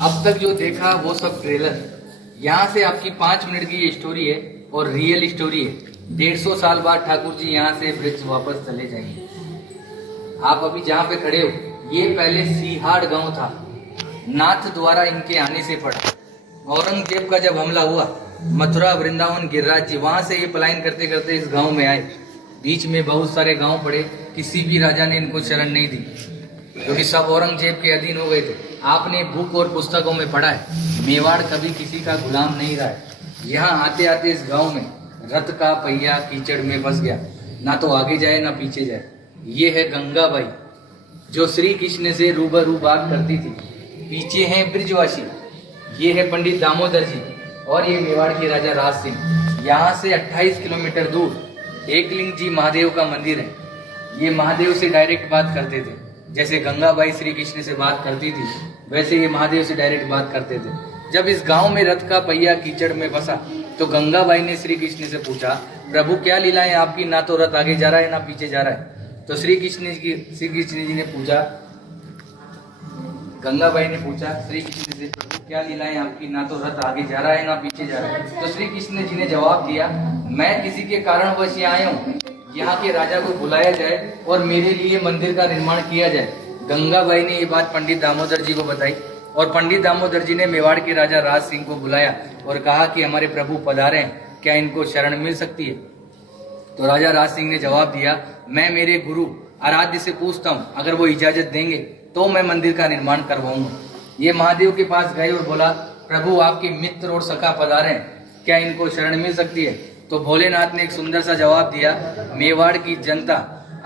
अब तक जो देखा वो सब ट्रेलर। यहाँ से आपकी 5 मिनट की ये स्टोरी है और रियल स्टोरी है। 150 साल बाद ठाकुर जी यहाँ से ब्रिज वापस चले जाएंगे। आप अभी जहाँ पे खड़े हो, ये पहले सीहाड़ गांव था। नाथ द्वारा इनके आने से पड़ा। औरंगजेब का जब हमला हुआ, मथुरा वृंदावन गिरिराज जी वहां से ये पलायन करते करते इस गांव में आए। बीच में बहुत सारे गांव पड़े, किसी भी राजा ने इनको शरण नहीं दी क्योंकि सब औरंगजेब के अधीन हो गए थे। आपने बुक और पुस्तकों में पढ़ा है, मेवाड़ कभी किसी का गुलाम नहीं रहा है। यहाँ आते आते इस गांव में रथ का पहिया कीचड़ में फंस गया, ना तो आगे जाए ना पीछे जाए। ये है गंगाबाई जो श्री कृष्ण से रूबरू बात करती थी। पीछे हैं ब्रिजवासी, ये है पंडित दामोदर जी और ये मेवाड़ के राजा राज सिंह। यहाँ से 28 किलोमीटर दूर एकलिंग जी महादेव का मंदिर है। ये महादेव से डायरेक्ट बात करते थे, जैसे गंगाबाई श्री कृष्ण से बात करती थी वैसे ये महादेव से डायरेक्ट बात करते थे। जब इस गांव में रथ का पहिया कीचड़ में फंसा तो गंगाबाई ने श्री कृष्ण से पूछा, प्रभु क्या लीलाएं आपकी, ना तो रथ आगे जा रहा है ना पीछे जा रहा है। तो श्री कृष्ण जी ने पूछा, गंगाबाई ने पूछा श्री कृष्ण से, प्रभु क्या लीलाएं आपकी, ना तो रथ आगे जा रहा है ना पीछे जा रहा है। तो श्री कृष्ण जी ने जवाब दिया, मैं किसी के कारणवश यहाँ आया हूँ, यहाँ के राजा को बुलाया जाए और मेरे लिए मंदिर का निर्माण किया जाए। गंगाबाई ने ये बात पंडित दामोदर जी को बताई और पंडित दामोदर जी ने मेवाड़ के राजा राज सिंह को बुलाया और कहा कि हमारे प्रभु पधारे हैं, क्या इनको शरण मिल सकती है। तो राजा राज सिंह ने जवाब दिया, मैं मेरे गुरु आराध्य से पूछता हूँ, अगर वो इजाजत देंगे तो मैं मंदिर का निर्माण करवाऊंगा। ये महादेव के पास गए और बोला, प्रभु आपके मित्र और सखा पधारे हैं, क्या इनको शरण मिल सकती है। तो भोलेनाथ ने एक सुंदर सा जवाब दिया, मेवाड़ की जनता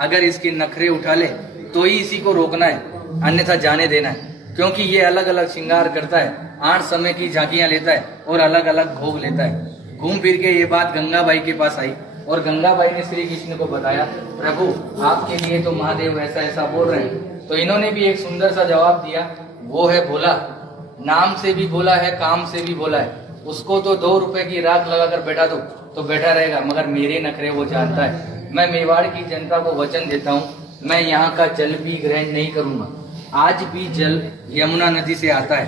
अगर इसके नखरे उठा ले तो ही इसी को रोकना है, अन्यथा जाने देना है, क्योंकि ये अलग अलग श्रृंगार करता है, 8 समय की झांकियां लेता है और अलग अलग भोग लेता है। घूम फिर के ये बात गंगाबाई के पास आई और गंगाबाई ने श्री कृष्ण को बताया, प्रभु आपके लिए तो महादेव ऐसा ऐसा बोल रहे हैं। तो इन्होंने भी एक सुंदर सा जवाब दिया, वो है भोला, नाम से भी बोला है, काम से भी बोला है। उसको तो 2 रुपए की राख लगाकर बैठा दो तो बैठा रहेगा, मगर मेरे नखरे वो जानता है। मैं मेवाड़ की जनता को वचन देता हूँ, मैं यहाँ का जल भी ग्रहण नहीं करूंगा। आज भी जल यमुना नदी से आता है,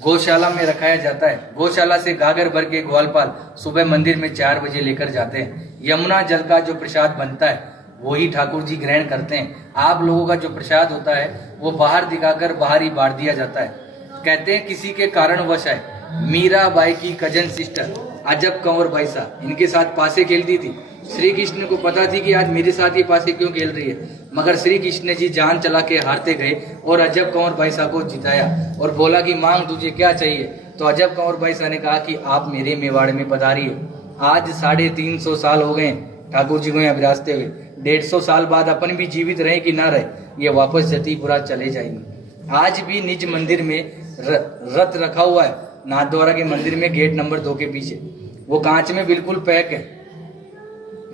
गौशाला में रखाया जाता है। गौशाला से गागर भर के ग्वालपाल सुबह मंदिर में 4 बजे लेकर जाते हैं। यमुना जल का जो प्रसाद बनता है वही ठाकुर जी ग्रहण करते हैं। आप लोगों का जो प्रसाद होता है वो बाहर दिखाकर बाहर ही बांट दिया जाता है। कहते हैं किसी के कारणवश है, मीराबाई की कजन सिस्टर अजब कंवर बाई सा इनके साथ पासे खेलती थी। श्री कृष्ण को पता थी कि आज मेरे साथ ये पासे क्यों खेल रही है, मगर श्री कृष्ण जी जान चला के हारते गए और अजब कंवर बाई सा को जिताया और बोला कि मांग तुझे क्या चाहिए। तो अजब कंवर बाई सा ने कहा कि आप मेरे मेवाड़ में पधारिए। आज 350 साल हो गए ठाकुर जी को यहाँ विराजते हुए। 150 साल बाद अपन भी जीवित रहे कि ना रहे, ये वापस जतीपुरा चले जाएंगे। आज भी निज मंदिर में रथ रखा हुआ है, नाथद्वारा के मंदिर में गेट नंबर 2 के पीछे। वो कांच में बिल्कुल पैक है।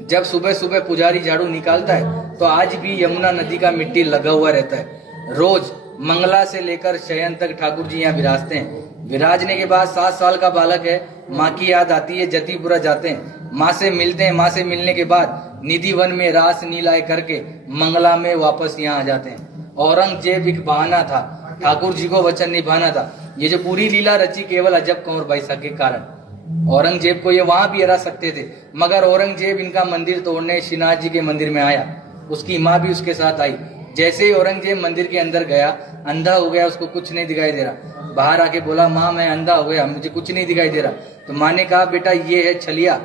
जब सुबह सुबह पुजारी झाड़ू निकालता है तो आज भी यमुना नदी का मिट्टी लगा हुआ रहता है। रोज मंगला से लेकर शयन तक ठाकुर जी यहाँ विराजते हैं। विराजने के बाद 7 साल का बालक है, माँ की याद आती है, जतीपुरा जाते हैं, माँ से मिलते हैं। माँ से मिलने के बाद निधि वन में रास लीलाएं करके मंगला में वापस यहाँ आ जाते हैं। औरंगजेब एक बहाना था, ठाकुर जी को वचन निभाना था। ये जो पूरी लीला रची केवल अजब कंवर बाई सा के कारण। औरंगजेब को ये वहां भी हरा सकते थे, मगर औरंगजेब इनका मंदिर तोड़ने श्रीनाथ जी के मंदिर में आया। उसकी माँ भी उसके साथ आई। जैसे ही औरंगजेब मंदिर के अंदर गया, अंधा हो गया, उसको कुछ नहीं दिखाई दे रहा। बाहर आके बोला, माँ मैं अंधा हो गया, मुझे कुछ नहीं दिखाई दे रहा। तो माँ ने कहा, बेटा ये है छलिया,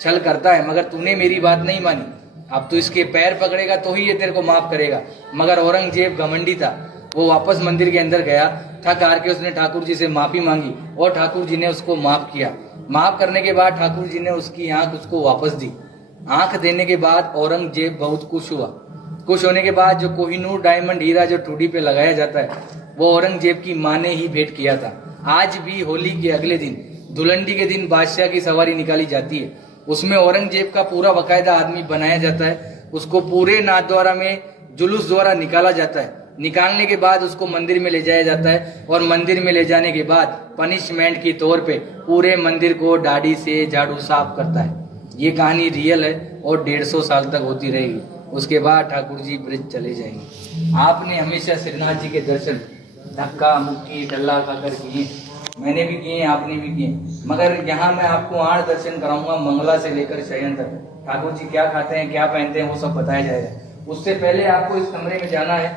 छल करता है, मगर तूने मेरी बात नहीं मानी। अब तू इसके पैर पकड़ेगा तो ही ये तेरे को माफ करेगा। मगर औरंगजेब घमंडी था, वो वापस मंदिर के अंदर गया, थक हार के उसने ठाकुर जी से माफी मांगी और ठाकुर जी ने उसको माफ किया। माफ करने के बाद ठाकुर जी ने उसकी आंख उसको वापस दी। आंख देने के बाद औरंगजेब बहुत खुश हुआ। खुश होने के बाद जो कोहिनूर डायमंड हीरा जो ठुडी पे लगाया जाता है वो औरंगजेब की माँ ने ही भेंट किया था। आज भी होली के अगले दिन, धुलंडी के दिन बादशाह की सवारी निकाली जाती है। उसमें औरंगजेब का पूरा बाकायदा आदमी बनाया जाता है। उसको पूरे नाथद्वारा में जुलूस द्वारा निकाला जाता है। निकालने के बाद उसको मंदिर में ले जाया जाता है और मंदिर में ले जाने के बाद पनिशमेंट के तौर पे पूरे मंदिर को दाढ़ी से झाड़ू साफ करता है। ये कहानी रियल है और 150 साल तक होती रहेगी। उसके बाद ठाकुर जी ब्रिज चले जाएंगे। आपने हमेशा श्रीनाथ जी के दर्शन धक्का मुक्की डल्ला खाकर किए, मैंने भी किए, आपने भी किए। मगर यहाँ मैं आपको 8 दर्शन कराऊंगा, मंगला से लेकर शयन तक। ठाकुर जी क्या खाते हैं, क्या पहनते हैं, वो सब बताया जाएगा। उससे पहले आपको इस कमरे में जाना है